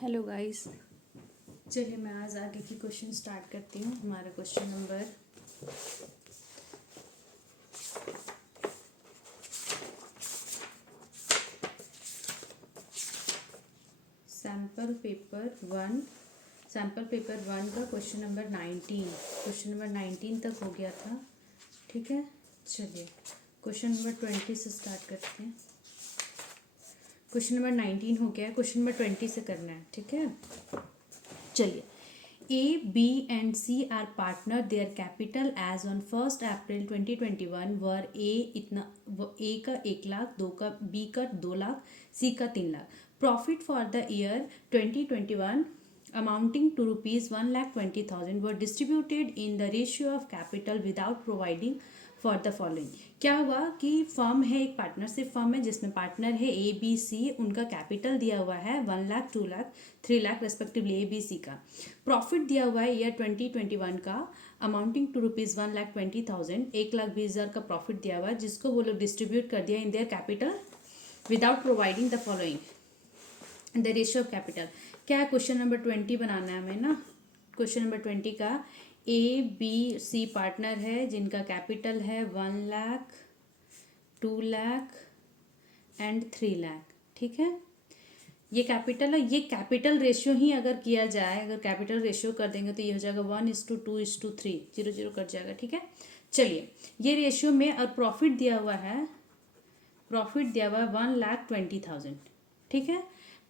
Hello guys, चलिए मैं आज आगे की क्वेश्चन स्टार्ट करती हूँ। हमारा question number sample paper one का क्वेश्चन नंबर 19 तक हो गया था। ठीक है, चलिए क्वेश्चन नंबर 20 से स्टार्ट करते हैं। क्वेश्चन नंबर 19 हो गया, क्वेश्चन नंबर 20 से करना है। ठीक है, चलिए A, B and C are partner. Their capital as on 1st April 2021 were A का 1 लाख, B का 2 लाख, C का 3 lakh. Profit for the year 2021 amounting to rupees 1,20,000 were distributed in the ratio of capital without providing for the following. क्या हुआ कि firm है, एक partnership firm है जिसमें पार्टनर है ए बी सी। उनका कैपिटल दिया हुआ है 1 lakh, 2 lakh, 3 lakh respectively A B C का। प्रॉफिट दिया हुआ है ईयर 2021 का अमाउंटिंग टू रुपीज़ 1,20,000, 1,20,000 का प्रॉफिट दिया हुआ है जिसको वो लोग डिस्ट्रीब्यूट कर दिया in their capital without providing the following the ratio of capital. क्या है, क्वेश्चन नंबर 20 बनाना है हमें ना। क्वेश्चन नंबर 20 का ए बी सी पार्टनर है जिनका कैपिटल है 1 लाख, 2 लाख एंड 3 लाख। ठीक है, ये कैपिटल है। ये कैपिटल रेशियो ही अगर किया जाए, अगर कैपिटल रेशियो कर देंगे तो ये हो जाएगा 1:2:3, 0:0 कट जाएगा। ठीक है, चलिए ये रेशियो में और प्रॉफिट दिया हुआ है 1,20,000। ठीक है,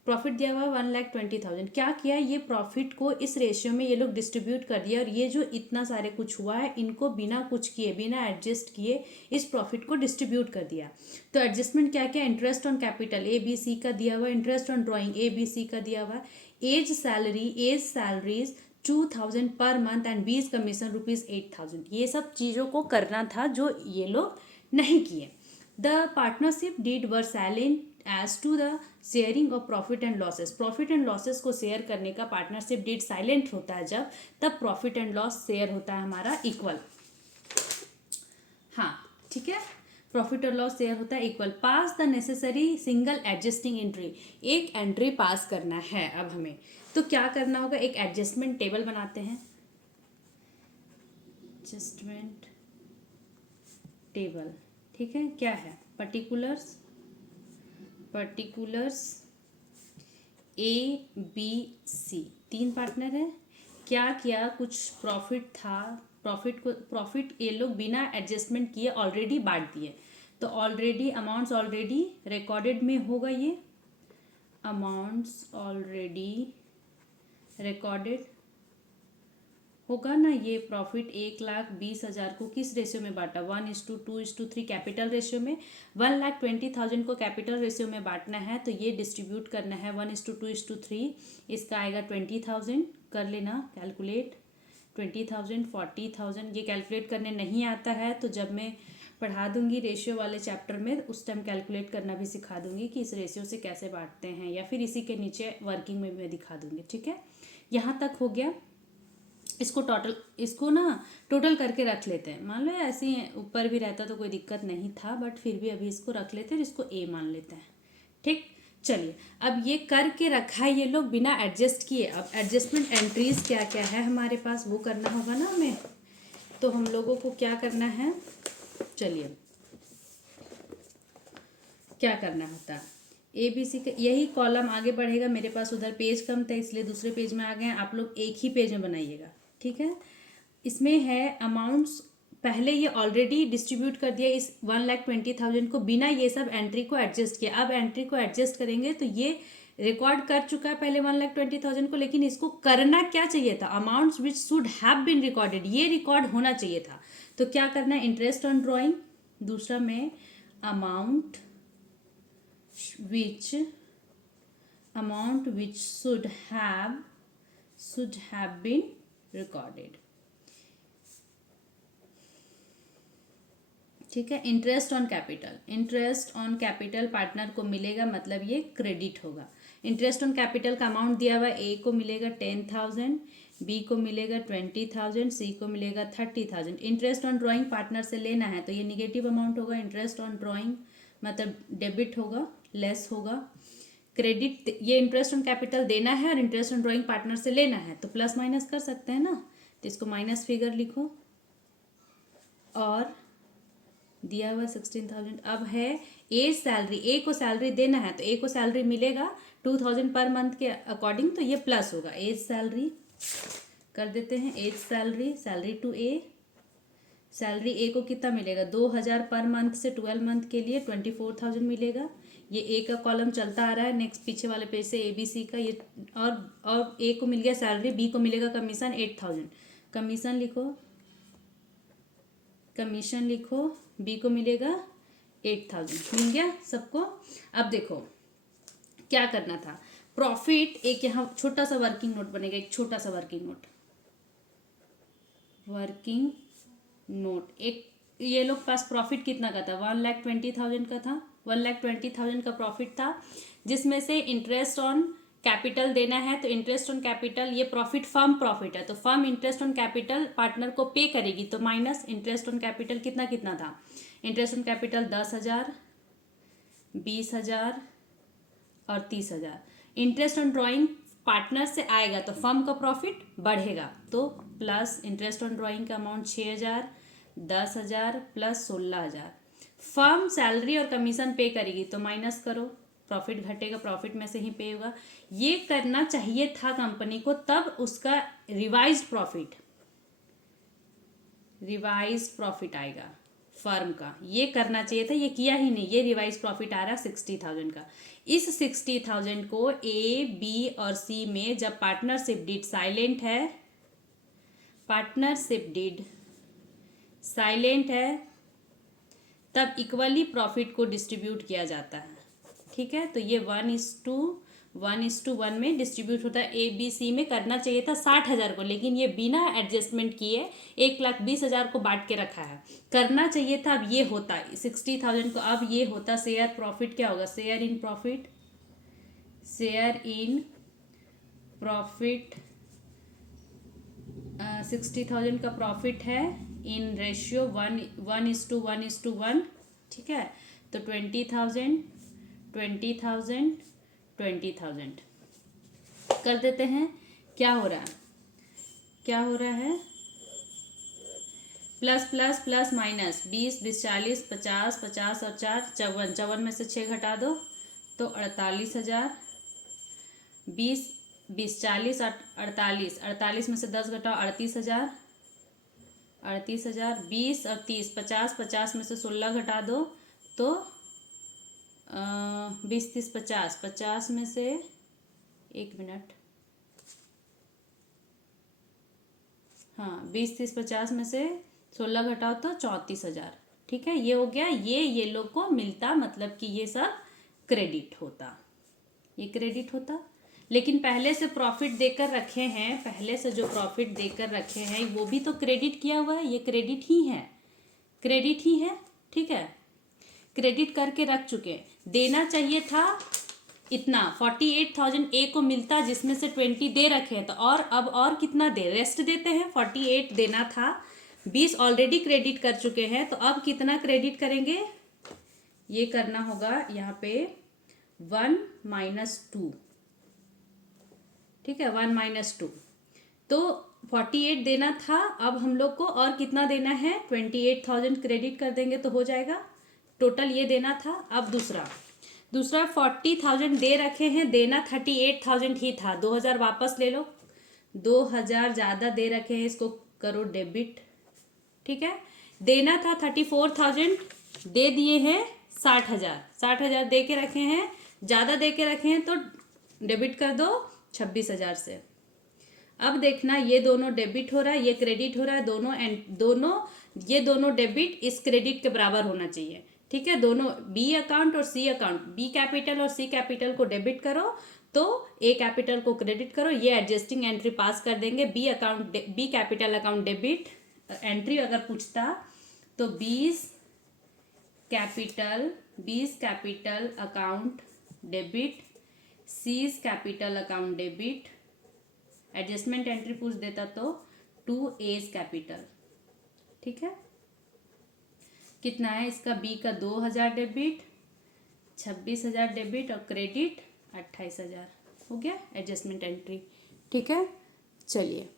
प्रॉफिट दिया हुआ 1,20,000। क्या किया, ये प्रॉफिट को इस रेशियो में ये लोग डिस्ट्रीब्यूट कर दिया और ये जो इतना सारे कुछ हुआ है इनको बिना कुछ किए, बिना एडजस्ट किए इस प्रॉफिट को डिस्ट्रीब्यूट कर दिया। तो एडजस्टमेंट क्या क्या, interest on capital A B C का दिया हुआ, interest on drawing A B C का दिया हुआ, as salaries 2,000 per month and बीज कमीशन ₹8,000। ये सब चीज़ों को करना था जो ये लोग नहीं किए। The partnership deed were silent as to the sharing of profit and losses. Profit and losses को शेयर करने का पार्टनरशिप डीड साइलेंट होता है जब, तब प्रॉफिट एंड लॉस शेयर होता है हमारा इक्वल। हाँ ठीक है, प्रॉफिट और लॉस शेयर होता है equal. Pass the necessary single adjusting entry. एक एंट्री पास करना है अब हमें, तो क्या करना होगा, एक एडजस्टमेंट टेबल बनाते हैं। एडजस्टमेंट टेबल, ठीक है, क्या है, particulars A B C, 3 partner है। क्या किया, कुछ प्रॉफिट था, प्रॉफिट ये लोग बिना एडजस्टमेंट किए ऑलरेडी बांट दिए। तो ऑलरेडी अमाउंट्स ऑलरेडी रिकॉर्डेड में होगा, ये अमाउंट्स ऑलरेडी रिकॉर्डेड होगा ना। ये प्रॉफिट 1,20,000 को किस रेशियो में बांटा, 1:2:3 कैपिटल रेशियो में। 1,20,000 को कैपिटल रेशियो में बांटना है तो ये डिस्ट्रीब्यूट करना है 1:2:3। इसका आएगा 20,000, कर लेना कैलकुलेट। 20,000, 40,000, ये कैलकुलेट करने नहीं आता है तो जब मैं पढ़ा दूंगी रेशियो वाले चैप्टर में उस टाइम कैलकुलेट करना भी सिखा दूंगी कि इस रेशियो से कैसे बांटते हैं, या फिर इसी के नीचे वर्किंग में मैं दिखा दूंगी। ठीक है, यहाँ तक हो गया। इसको ना टोटल करके रख लेते हैं। मान लो ऐसे ही ऊपर भी रहता तो कोई दिक्कत नहीं था, बट फिर भी अभी इसको रख लेते हैं और इसको ए मान लेते हैं। ठीक, चलिए अब ये करके रखा है ये लोग बिना एडजस्ट किए। अब एडजस्टमेंट एंट्रीज क्या क्या है हमारे पास वो करना होगा ना हमें। तो हम लोगों को क्या करना है, चलिए क्या करना होता है, ए बी सी का यही कॉलम आगे बढ़ेगा। मेरे पास उधर पेज कम था इसलिए दूसरे पेज में आ गए, आप लोग एक ही पेज में बनाइएगा। ठीक है, इसमें है अमाउंट्स पहले ये ऑलरेडी डिस्ट्रीब्यूट कर दिया इस 1,20,000 को बिना ये सब एंट्री को एडजस्ट किया। अब एंट्री को एडजस्ट करेंगे तो ये रिकॉर्ड कर चुका है पहले 1,20,000 को, लेकिन इसको करना क्या चाहिए था, amounts which should have been recorded, ये रिकॉर्ड होना चाहिए था। तो क्या करना है, इंटरेस्ट ऑन ड्रॉइंग, दूसरा में amount which should have been recorded। ठीक है, इंटरेस्ट ऑन कैपिटल पार्टनर को मिलेगा, मतलब ये क्रेडिट होगा। इंटरेस्ट ऑन कैपिटल का अमाउंट दिया हुआ ए को मिलेगा 10,000, बी को मिलेगा 20,000, सी को मिलेगा 30,000। इंटरेस्ट ऑन ड्रॉइंग पार्टनर से लेना है तो ये निगेटिव अमाउंट होगा। इंटरेस्ट ऑन ड्रॉइंग मतलब डेबिट होगा, लेस होगा। क्रेडिट, ये इंटरेस्ट ऑन कैपिटल देना है और इंटरेस्ट ऑन ड्राइंग पार्टनर से लेना है, तो प्लस माइनस कर सकते हैं ना, तो इसको माइनस फिगर लिखो। और दिया हुआ 16,000। अब है ए सैलरी, ए को सैलरी देना है तो ए को सैलरी मिलेगा 2,000 पर मंथ के अकॉर्डिंग, तो ये प्लस होगा। एज सैलरी कर देते हैं, as salary, salary to A, salary A को कितना मिलेगा 2,000 पर मंथ से 12 मंथ के लिए 24,000 मिलेगा। ये ए का कॉलम चलता आ रहा है, नेक्स्ट पीछे वाले पेज से ए बी सी का ये, और ए को मिल गया सैलरी, बी को मिलेगा कमीशन 8,000, कमीशन लिखो, कमीशन लिखो, बी को मिलेगा 8,000, मिल गया सबको। अब देखो क्या करना था, प्रॉफिट, एक यहाँ छोटा सा वर्किंग नोट बनेगा, एक छोटा सा वर्किंग नोट, वर्किंग नोट, एक ये लोग पास प्रॉफिट कितना का था 1,20,000 का था, 1,20,000 का प्रॉफिट था, जिसमें से इंटरेस्ट ऑन कैपिटल देना है, तो इंटरेस्ट ऑन कैपिटल, ये प्रॉफिट फर्म प्रॉफिट है, तो firm interest on capital partner को पे करेगी, तो माइनस इंटरेस्ट ऑन कैपिटल कितना कितना था, इंटरेस्ट ऑन कैपिटल 10,000, 20,000 और 30,000। इंटरेस्ट ऑन ड्राइंग पार्टनर से आएगा तो फर्म का प्रॉफिट बढ़ेगा, तो प्लस इंटरेस्ट ऑन ड्राइंग का अमाउंट 6,000, 10,000 प्लस 16,000। फर्म सैलरी और कमीशन पे करेगी तो माइनस करो, प्रॉफिट घटेगा, प्रॉफिट में से ही पे होगा। ये करना चाहिए था कंपनी को, तब उसका रिवाइज्ड प्रॉफिट आएगा फर्म का, ये करना चाहिए था, ये किया ही नहीं, ये रिवाइज प्रॉफिट आ रहा 60,000 का। इस 60,000 को ए बी और सी में जब पार्टनरशिप डीड साइलेंट है, पार्टनरशिप डीड साइलेंट है, तब इक्वली प्रॉफिट को डिस्ट्रीब्यूट किया जाता है, ठीक है। तो ये 1:1 में डिस्ट्रीब्यूट होता है। ए बी सी में करना चाहिए था 60,000 को, लेकिन ये बिना एडजस्टमेंट किए 1,20,000 को बांट के रखा है, करना चाहिए था। अब ये होता 60,000 को, अब ये होता शेयर प्रॉफिट, क्या होगा share in profit, share in profit 60,000 का प्रॉफिट है इन रेशियो 1:1, ठीक है। तो 20,000 कर देते हैं। क्या हो रहा है प्लस प्लस प्लस माइनस 20, 20, 40, 50, 50 और 4 54, 54 में से 6 घटा दो तो 48,000, 20, 20, 40, 48, 48 में से 10 घटाओ 38,000, 20 और 30, 50, 50 में से 16 घटा दो तो 20, 30, 50, 50 में से 1 मिनट, हाँ 20, 30, 50 में से 16 घटाओ तो 34,000, ठीक है। ये हो गया, ये लोग को मिलता, मतलब कि ये सब क्रेडिट होता, ये क्रेडिट होता। लेकिन पहले से प्रॉफिट देकर रखे हैं, पहले से जो प्रॉफिट देकर रखे हैं वो भी तो क्रेडिट किया हुआ है, ये क्रेडिट ही है, ठीक है, क्रेडिट करके रख चुके हैं। देना चाहिए था इतना 48,000 ए को मिलता, जिसमें से 20 दे रखे हैं, तो और अब और कितना दे, रेस्ट देते हैं, 48 देना था, 20 ऑलरेडी क्रेडिट कर चुके हैं, तो अब कितना क्रेडिट करेंगे, ये करना होगा यहाँ पे 1 - 2, ठीक है, 1 - 2, तो 48 देना था, अब हम लोग को और कितना देना है 28,000 क्रेडिट कर देंगे तो हो जाएगा, टोटल ये देना था। अब दूसरा 40,000 दे रखे हैं, देना 38,000 ही था, 2,000 वापस ले लो, 2,000 ज़्यादा दे रखे हैं, इसको करो डेबिट, ठीक है। देना था 34,000, दे दिए हैं 60,000 दे के रखे हैं, ज़्यादा दे के रखे हैं तो डेबिट कर दो 26,000 से। अब देखना ये दोनों डेबिट हो रहा है, ये क्रेडिट हो रहा है, ये दोनों डेबिट इस क्रेडिट के बराबर होना चाहिए, ठीक है। दोनों बी अकाउंट और सी अकाउंट, बी कैपिटल और सी कैपिटल को डेबिट करो तो ए कैपिटल को क्रेडिट करो, ये एडजस्टिंग एंट्री पास कर देंगे। B capital account debit entry अगर पूछता तो 20 capital account debit, C's capital account debit, adjustment entry पूछ देता तो 2 एज कैपिटल, ठीक है। कितना है इसका, बी का 2,000 डेबिट, 26,000 डेबिट और क्रेडिट 28,000 हो गया एडजस्टमेंट एंट्री। ठीक है, चलिए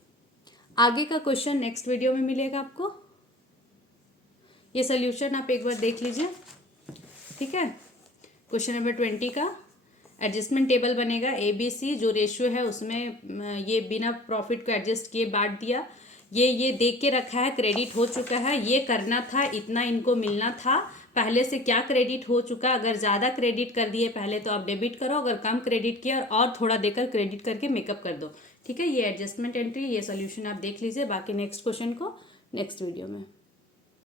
आगे का क्वेश्चन नेक्स्ट वीडियो में मिलेगा आपको। ये सोल्यूशन आप एक बार देख लीजिए। ठीक है, क्वेश्चन नंबर 20 का एडजस्टमेंट टेबल बनेगा ABC, जो रेशियो है उसमें ये बिना प्रॉफिट को एडजस्ट किए बांट दिया, ये देख के रखा है क्रेडिट हो चुका है, ये करना था, इतना इनको मिलना था, पहले से क्या क्रेडिट हो चुका, अगर ज़्यादा क्रेडिट कर दिए पहले तो आप डेबिट करो, अगर कम क्रेडिट किया और थोड़ा देकर क्रेडिट करके मेकअप कर दो। ठीक है, ये एडजस्टमेंट एंट्री, ये सोल्यूशन आप देख लीजिए, बाकी नेक्स्ट क्वेश्चन को नेक्स्ट वीडियो में।